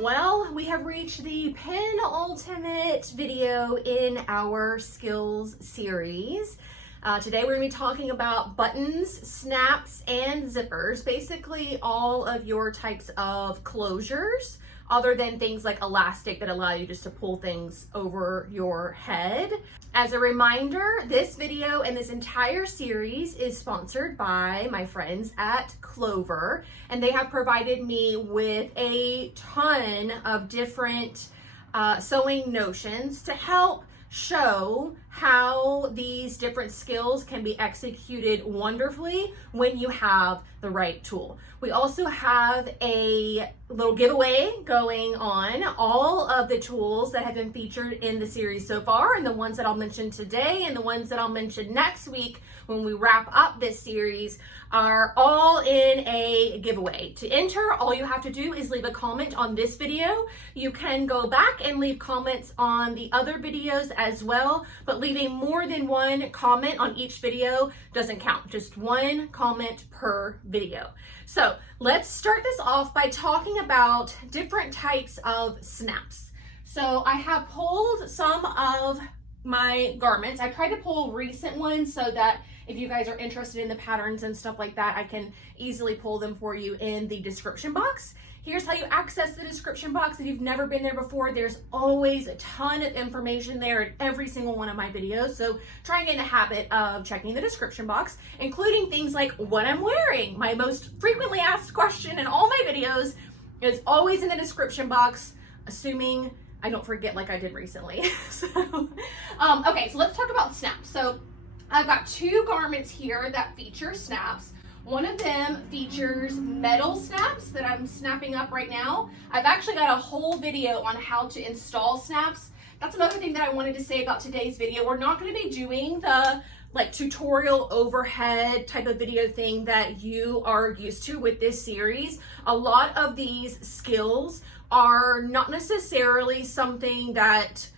Well, we have reached the penultimate video in our skills series. Today we're going to be talking about buttons, snaps, and zippers, basically all of your types of closures, other than things like elastic that allow you just to pull things over your head. As a reminder, this video and this entire series is sponsored by my friends at Clover, and they have provided me with a ton of different sewing notions to help show how these different skills can be executed wonderfully when you have the right tool. We also have a little giveaway going on. All of the tools that have been featured in the series so far, and the ones that I'll mention today and the ones that I'll mention next week when we wrap up this series, are all in a giveaway. To enter, all you have to do is leave a comment on this video. You can go back and leave comments on the other videos as well, but leaving more than one comment on each video doesn't count. Just one comment per video. So let's start this off by talking about different types of snaps. So I have pulled some of my garments. I tried to pull recent ones so that if you guys are interested in the patterns and stuff like that, I can easily pull them for you in the description box. Here's how you access the description box. If you've never been there before, there's always a ton of information there in every single one of my videos. So try and get in a habit of checking the description box, including things like what I'm wearing. My most frequently asked question in all my videos is always in the description box, assuming I don't forget like I did recently. Okay, so let's talk about snaps. So I've got two garments here that feature snaps. One of them features metal snaps that I'm snapping up right now. I've actually got a whole video on how to install snaps. That's another thing that I wanted to say about today's video. We're not going to be doing the like tutorial overhead type of video thing that you are used to with this series. A lot of these skills are not necessarily something that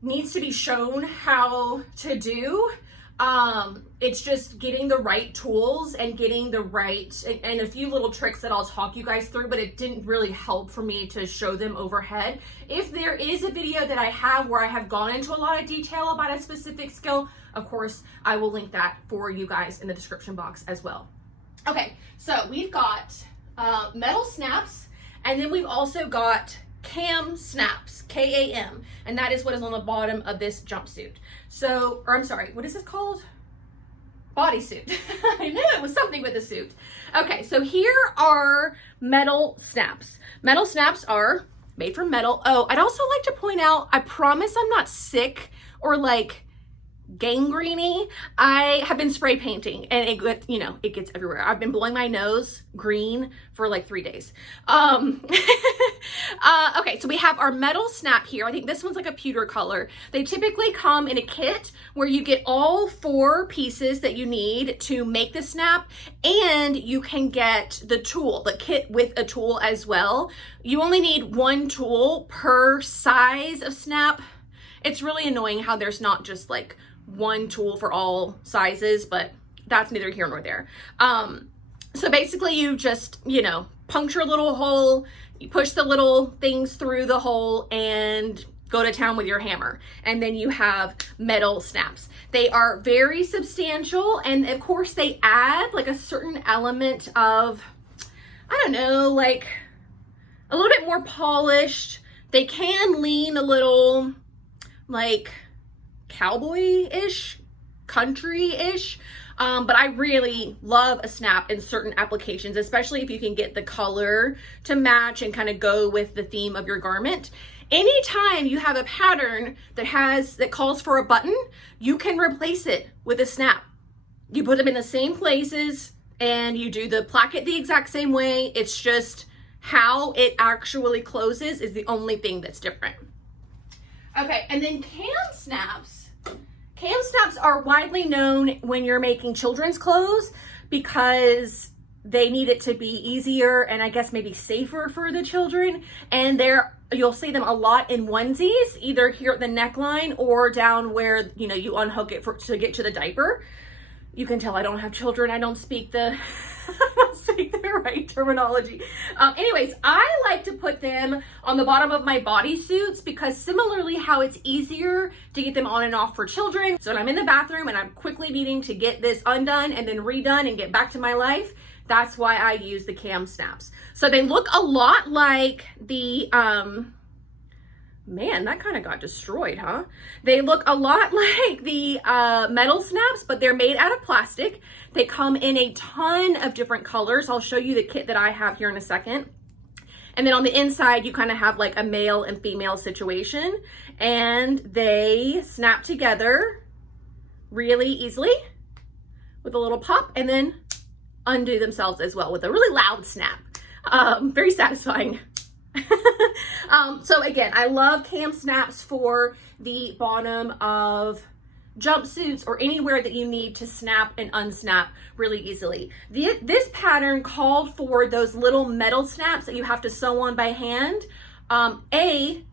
needs to be shown how to do. It's just getting the right tools and getting the right, and a few little tricks that I'll talk you guys through, but it didn't really help for me to show them overhead. If there is a video that I have where I have gone into a lot of detail about a specific skill, of course, I will link that for you guys in the description box as well. Okay, so we've got metal snaps, and then we've also got KAM Snaps, K-A-M, and that is what is on the bottom of this jumpsuit. So, or I'm sorry, what is this called? Bodysuit. I knew it was something with a suit. Okay, so here are metal snaps. Metal snaps are made from metal. Oh, I'd also like to point out, I promise I'm not sick or like gangrene-y. I have been spray painting and it gets everywhere. I've been blowing my nose green for like 3 days. Okay, so we have our metal snap here. I think this one's like a pewter color. They typically come in a kit where you get all 4 pieces that you need to make the snap, and you can get the tool, the kit with a tool as well. You only need 1 tool per size of snap. It's really annoying how there's not just like 1 tool for all sizes, but that's neither here nor there. So basically you just, puncture a little hole, you push the little things through the hole and go to town with your hammer. And then you have metal snaps. They are very substantial, and of course they add like a certain element of, I don't know, like a little bit more polished. They can lean a little like cowboy-ish, country-ish, but I really love a snap in certain applications, especially if you can get the color to match and kind of go with the theme of your garment. Anytime you have a pattern that calls for a button, you can replace it with a snap. You put them in the same places and you do the placket the exact same way. It's just how it actually closes is the only thing that's different. Okay, and then KAM snaps. KAM snaps are widely known when you're making children's clothes because they need it to be easier and I guess maybe safer for the children. And you'll see them a lot in onesies, either here at the neckline or down where, you unhook it to get to the diaper. You can tell I don't have children. I don't speak the speak the right terminology. Anyways, I like to put them on the bottom of my bodysuits because similarly how it's easier to get them on and off for children. So when I'm in the bathroom and I'm quickly needing to get this undone and then redone and get back to my life, that's why I use the KAM Snaps. So they look a lot like the, man, that kind of got destroyed, huh? They look a lot like the metal snaps, but they're made out of plastic. They come in a ton of different colors. I'll show you the kit that I have here in a second. And then on the inside, you kind of have like a male and female situation, and they snap together really easily with a little pop and then undo themselves as well with a really loud snap. Very satisfying. So again, I love KAM Snaps for the bottom of jumpsuits or anywhere that you need to snap and unsnap really easily. This pattern called for those little metal snaps that you have to sew on by hand.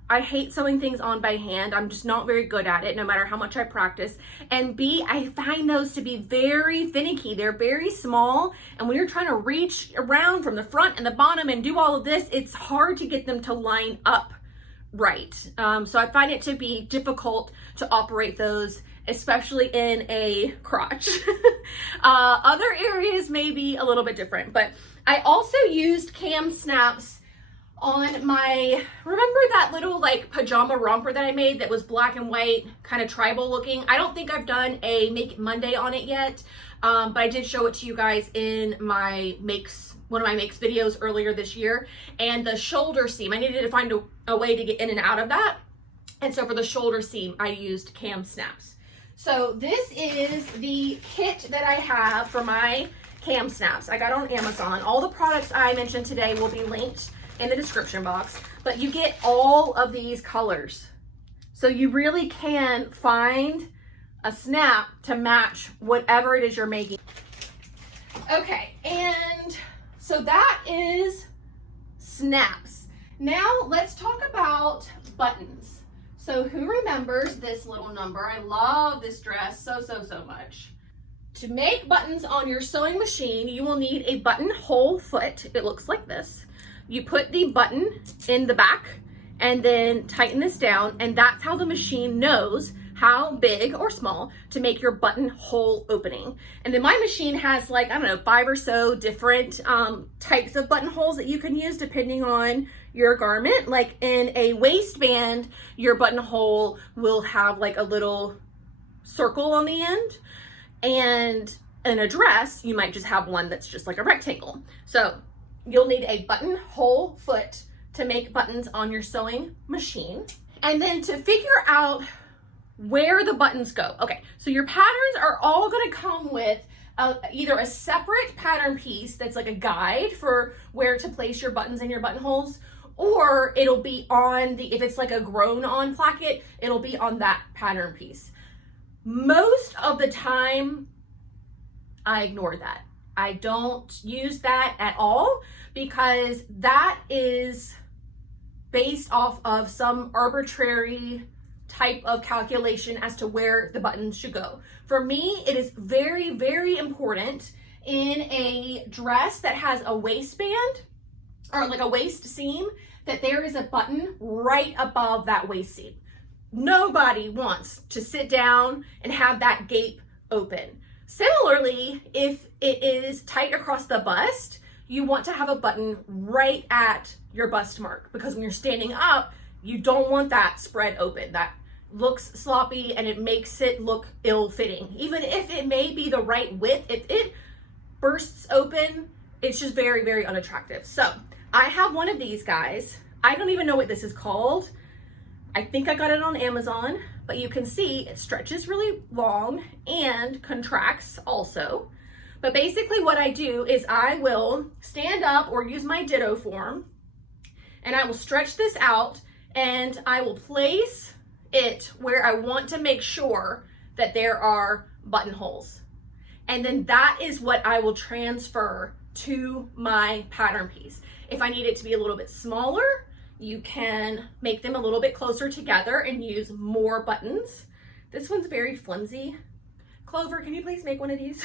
I hate sewing things on by hand. I'm just not very good at it, no matter how much I practice. And B, I find those to be very finicky. They're very small, and when you're trying to reach around from the front and the bottom and do all of this, it's hard to get them to line up right. So I find it to be difficult to operate those, especially in a crotch. Other areas may be a little bit different, but I also used KAM Snaps on my, remember that little like pajama romper that I made that was black and white, kind of tribal looking? I don't think I've done a Make It Monday on it yet, but I did show it to you guys in my one of my makes videos earlier this year. And the shoulder seam, I needed to find a way to get in and out of that. And so for the shoulder seam, I used KAM Snaps. So this is the kit that I have for my KAM Snaps. I got on Amazon. All the products I mentioned today will be linked in the description box, but you get all of these colors. So you really can find a snap to match whatever it is you're making. Okay, and so that is snaps. Now let's talk about buttons. So who remembers this little number? I love this dress so much. To make buttons on your sewing machine, you will need a buttonhole foot. It looks like this. You put the button in the back and then tighten this down, and that's how the machine knows how big or small to make your buttonhole opening. And then my machine has like, I don't know, 5 or so different types of buttonholes that you can use depending on your garment. Like in a waistband, your buttonhole will have like a little circle on the end, and in a dress, you might just have one that's just like a rectangle. So you'll need a buttonhole foot to make buttons on your sewing machine. And then to figure out where the buttons go. Okay, so your patterns are all gonna come with either a separate pattern piece that's like a guide for where to place your buttons and your buttonholes, or it'll be on if it's like a grown on placket, it'll be on that pattern piece. Most of the time, I ignore that. I don't use that at all because that is based off of some arbitrary type of calculation as to where the buttons should go. For me, it is very important in a dress that has a waistband or like a waist seam that there is a button right above that waist seam. Nobody wants to sit down and have that gape open. Similarly, if it is tight across the bust, you want to have a button right at your bust mark, because when you're standing up, you don't want that spread open. That looks sloppy and it makes it look ill-fitting. Even if it may be the right width, if it bursts open, it's just very unattractive. So I have one of these guys. I don't even know what this is called. I think I got it on Amazon, but you can see it stretches really long and contracts also. But basically what I do is I will stand up or use my ditto form, and I will stretch this out, and I will place it where I want to make sure that there are buttonholes. And then that is what I will transfer to my pattern piece. If I need it to be a little bit smaller, you can make them a little bit closer together and use more buttons. This one's very flimsy. Clover, can you please make one of these?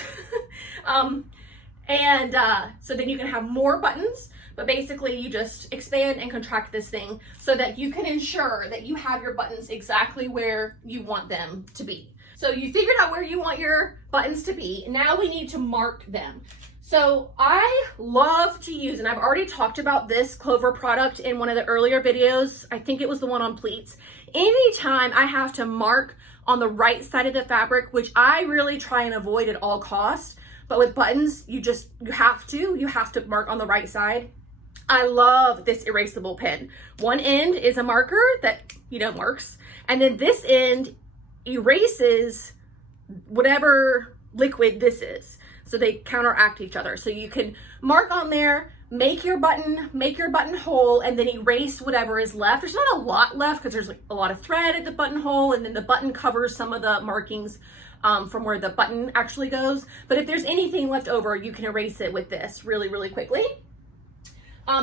And so then you can have more buttons, but basically you just expand and contract this thing so that you can ensure that you have your buttons exactly where you want them to be. So you figured out where you want your buttons to be. Now we need to mark them. So I love to use, and I've already talked about this Clover product in one of the earlier videos. I think it was the one on pleats. Anytime I have to mark on the right side of the fabric, which I really try and avoid at all costs, but with buttons, you have to mark on the right side. I love this erasable pen. One end is a marker that, marks, and then this end erases whatever liquid this is. So they counteract each other. So you can mark on there, make your button hole, and then erase whatever is left. There's not a lot left because there's like a lot of thread at the buttonhole, and then the button covers some of the markings from where the button actually goes. But if there's anything left over, you can erase it with this really, really quickly.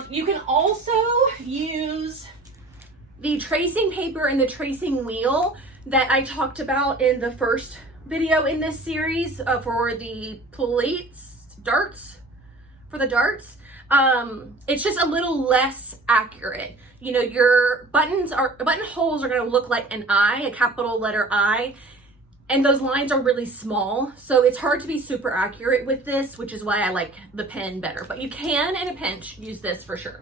You can also use the tracing paper and the tracing wheel that I talked about in the first video in this series for the pleats, darts. It's just a little less accurate. Your button holes are going to look like an I, a capital letter I, and those lines are really small, so it's hard to be super accurate with this, which is why I like the pen better. But you can, in a pinch, use this for sure.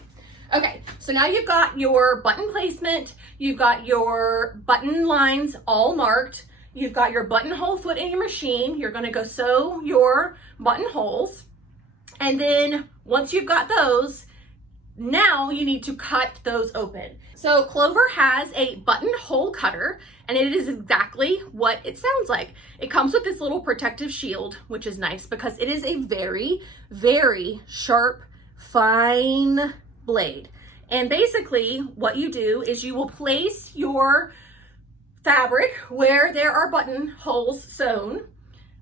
Okay, so now you've got your button placement, you've got your button lines all marked, you've got your buttonhole foot in your machine. You're going to go sew your buttonholes, and then once you've got those, now you need to cut those open. So Clover has a buttonhole cutter, and it is exactly what it sounds like. It comes with this little protective shield, which is nice because it is a very, very sharp, fine blade. And basically what you do is you will place your fabric where there are buttonholes sewn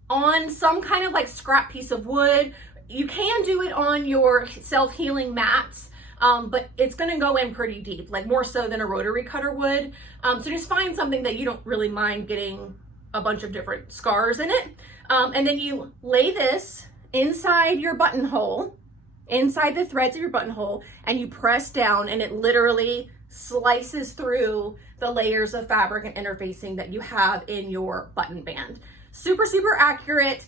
on some kind of like scrap piece of wood. You can do it on your self-healing mats, but it's gonna go in pretty deep, like more so than a rotary cutter would. So just find something that you don't really mind getting a bunch of different scars in it. And then you lay this inside your buttonhole, inside the threads of your buttonhole, and you press down, and it literally slices through the layers of fabric and interfacing that you have in your button band. Super, super accurate.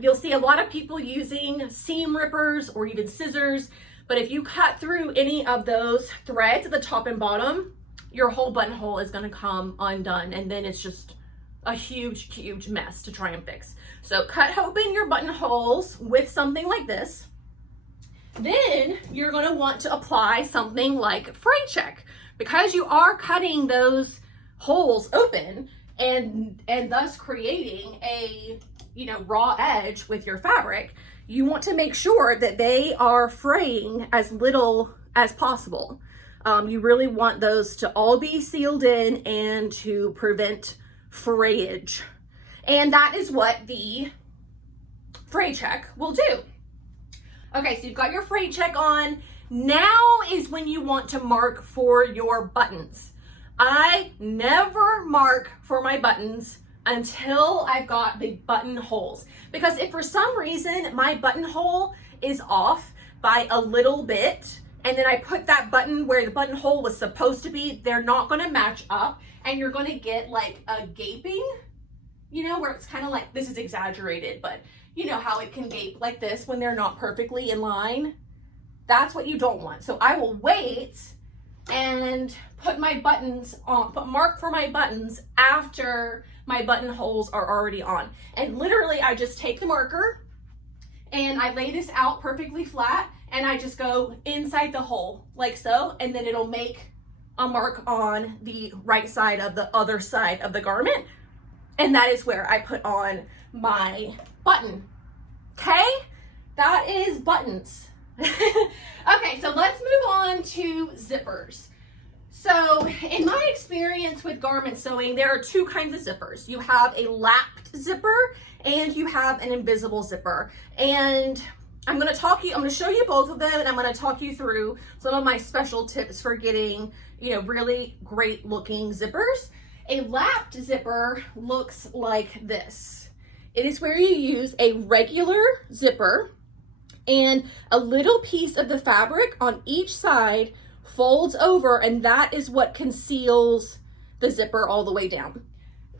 You'll see a lot of people using seam rippers or even scissors, but if you cut through any of those threads at the top and bottom, your whole buttonhole is gonna come undone, and then it's just a huge, huge mess to try and fix. So cut open your buttonholes with something like this. Then you're gonna want to apply something like fray check, because you are cutting those holes open and thus creating a raw edge with your fabric. You want to make sure that they are fraying as little as possible. You really want those to all be sealed in and to prevent frayage. And that is what the fray check will do. Okay, so you've got your fray check on. Now is when you want to mark for your buttons. I never mark for my buttons until I've got the buttonholes, because if for some reason my buttonhole is off by a little bit, and then I put that button where the buttonhole was supposed to be, they're not gonna match up, and you're gonna get like a gaping, where it's kind of like, this is exaggerated, but you know how it can gape like this when they're not perfectly in line. That's what you don't want. So I will wait and put my buttons on, mark for my buttons after my buttonholes are already on. And literally I just take the marker and I lay this out perfectly flat, and I just go inside the hole like so, and then it'll make a mark on the right side of the other side of the garment. And that is where I put on my button. Okay, that is buttons. Okay, so let's move on to zippers. So in my experience with garment sewing, there are two kinds of zippers. You have a lapped zipper and you have an invisible zipper. And I'm going to show you both of them, and I'm going to talk you through some of my special tips for getting, really great looking zippers. A lapped zipper looks like this. It is where you use a regular zipper, And a little piece of the fabric on each side folds over, and that is what conceals the zipper all the way down.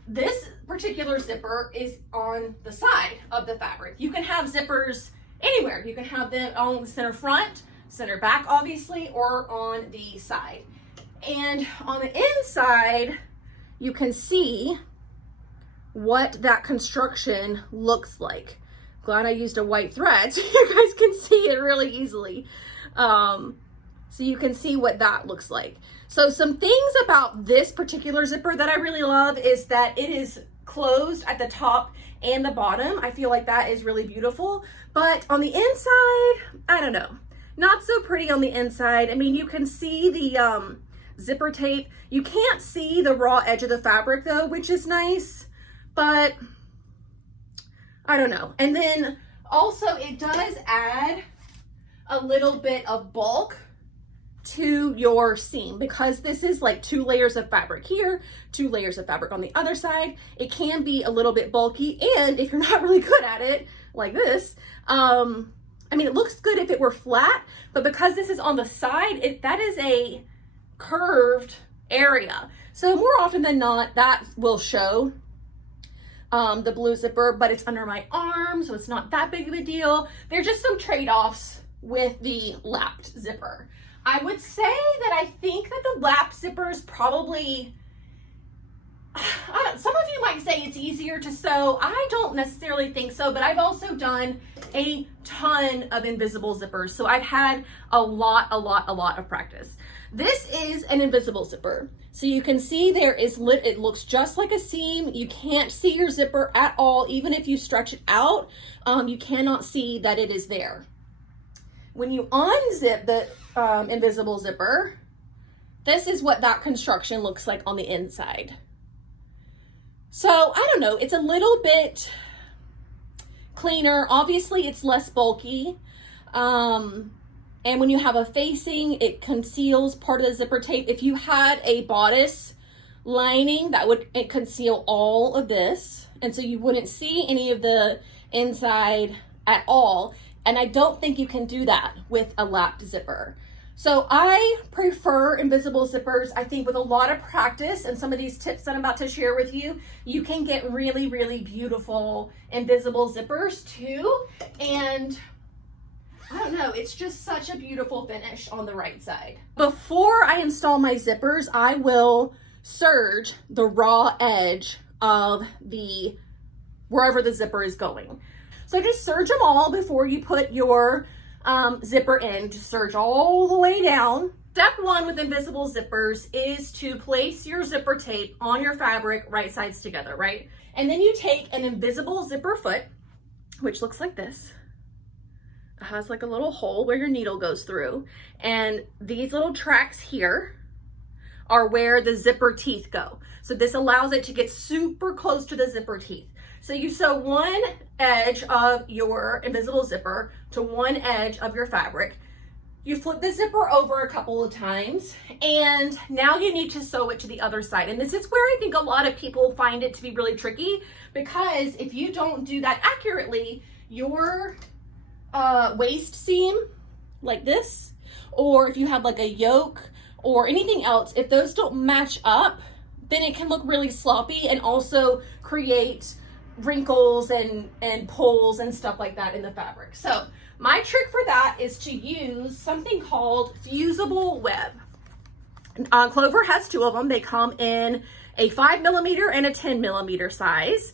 This particular zipper is on the side of the fabric. You can have zippers anywhere. You can have them on the center front, center back, obviously, or on the side. And on the inside, you can see what that construction looks like. Glad I used a white thread so you guys can see it really easily. So you can see what that looks like. So some things about this particular zipper that I really love is that it is closed at the top and the bottom. I feel like that is really beautiful. But on the inside, I don't know, not so pretty on the inside. I mean, you can see the zipper tape. You can't see the raw edge of the fabric though, which is nice, but I don't know. And then also it does add a little bit of bulk to your seam because this is like 2 layers of fabric here, 2 layers of fabric on the other side. It can be a little bit bulky, and if you're not really good at it like this, I mean, it looks good if it were flat, but because this is on the side, that is a curved area. So more often than not, that will show the blue zipper, but it's under my arm, so it's not that big of a deal. There's just some trade-offs with the lapped zipper. I would say that I think that the lap zipper is probably, some of you might say it's easier to sew. I don't necessarily think so, but I've also done a ton of invisible zippers. So I've had a lot of practice. This is an invisible zipper. So you can see there is it looks just like a seam. You can't see your zipper at all. Even if you stretch it out, you cannot see that it is there. When you unzip the invisible zipper, this is what that construction looks like on the inside. So I don't know, it's a little bit cleaner. Obviously it's less bulky. And when you have a facing, it conceals part of the zipper tape. If you had a bodice lining, that would conceal all of this. And so you wouldn't see any of the inside at all. And I don't think you can do that with a lapped zipper. So I prefer invisible zippers. I think with a lot of practice and some of these tips that I'm about to share with you, you can get really, really beautiful invisible zippers too. And I don't know, it's just such a beautiful finish on the right side. Before I install my zippers, I will serge the raw edge of wherever the zipper is going. So just serge them all before you put your zipper in. Just serge all the way down. Step 1 with invisible zippers is to place your zipper tape on your fabric right sides together, right? And then you take an invisible zipper foot, which looks like this. It has like a little hole where your needle goes through. And these little tracks here are where the zipper teeth go. So this allows it to get super close to the zipper teeth. So you sew one edge of your invisible zipper to one edge of your fabric. You flip the zipper over a couple of times, and now you need to sew it to the other side. And this is where I think a lot of people find it to be really tricky, because if you don't do that accurately, your waist seam like this, or if you have like a yoke or anything else, if those don't match up, then it can look really sloppy and also create wrinkles and pulls and stuff like that in the fabric. So my trick for that is to use something called fusible web. Clover has 2 of them. They come in a 5mm and a 10mm size.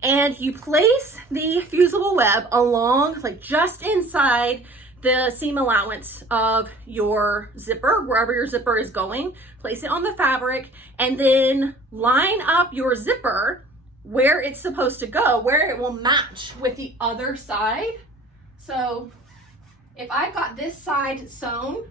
And you place the fusible web along, like just inside the seam allowance of your zipper, wherever your zipper is going. Place it on the fabric and then line up your zipper where it's supposed to go, where it will match with the other side. So if I've got this side sewn,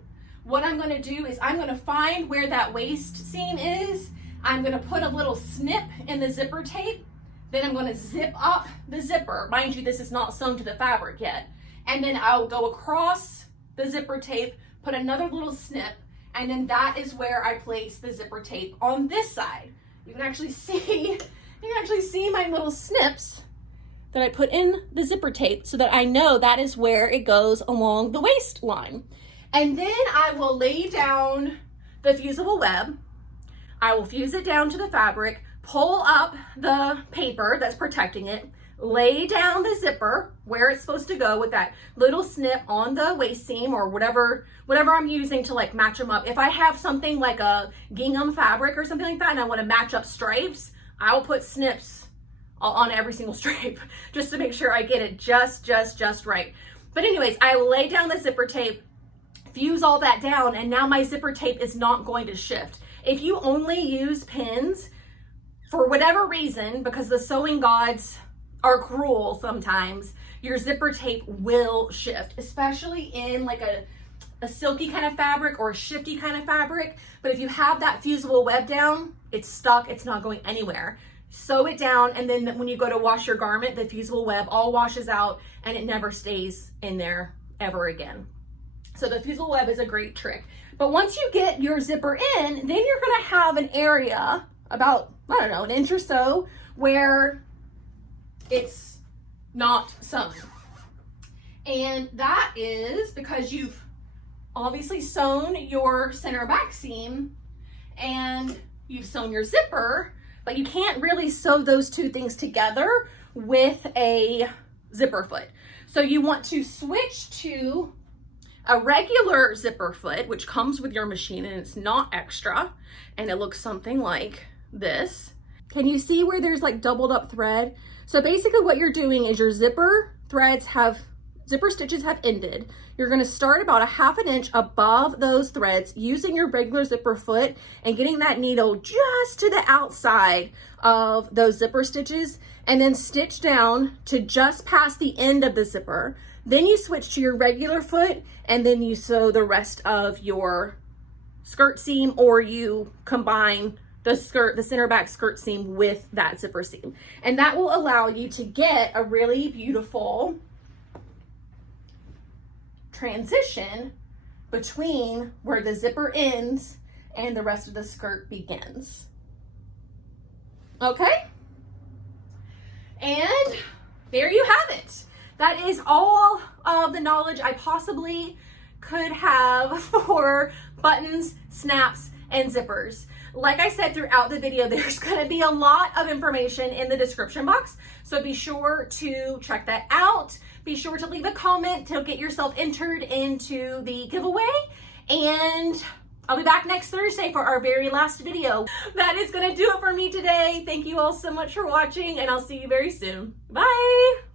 what I'm going to do is I'm going to find where that waist seam is. I'm going to put a little snip in the zipper tape. Then I'm going to zip up the zipper. Mind you, this is not sewn to the fabric yet. And then I'll go across the zipper tape, put another little snip, and then that is where I place the zipper tape on this side. You can actually see my little snips that I put in the zipper tape so that I know that is where it goes along the waistline. And then I will lay down the fusible web. I will fuse it down to the fabric, pull up the paper that's protecting it, lay down the zipper where it's supposed to go with that little snip on the waist seam or whatever I'm using to like match them up. If I have something like a gingham fabric or something like that and I want to match up stripes, I will put snips on every single stripe just to make sure I get it just right. But anyways, I lay down the zipper tape, fuse all that down, and now my zipper tape is not going to shift. If you only use pins for whatever reason, because the sewing gods are cruel sometimes, your zipper tape will shift, especially in like a silky kind of fabric or a shifty kind of fabric. But if you have that fusible web down, it's stuck, it's not going anywhere. Sew it down, and then when you go to wash your garment, the fusible web all washes out and it never stays in there ever again. So the fusible web is a great trick. But once you get your zipper in, then you're gonna have an area about, I don't know, an inch or so where it's not sewn. And that is because you've obviously sewn your center back seam and you've sewn your zipper, but you can't really sew those two things together with a zipper foot. So you want to switch to a regular zipper foot, which comes with your machine and it's not extra, and it looks something like this. Can you see where there's like doubled up thread? So basically what you're doing is your zipper stitches have ended. You're gonna start about a ½ inch above those threads using your regular zipper foot and getting that needle just to the outside of those zipper stitches, and then stitch down to just past the end of the zipper. Then you switch to your regular foot, and then you sew the rest of your skirt seam, or you combine the center back skirt seam with that zipper seam. And that will allow you to get a really beautiful transition between where the zipper ends and the rest of the skirt begins. Okay? And there you have it. That is all of the knowledge I possibly could have for buttons, snaps, and zippers. Like I said throughout the video, there's going to be a lot of information in the description box, so be sure to check that out. Be sure to leave a comment to get yourself entered into the giveaway, and I'll be back next Thursday for our very last video. That is going to do it for me today. Thank you all so much for watching, and I'll see you very soon. Bye!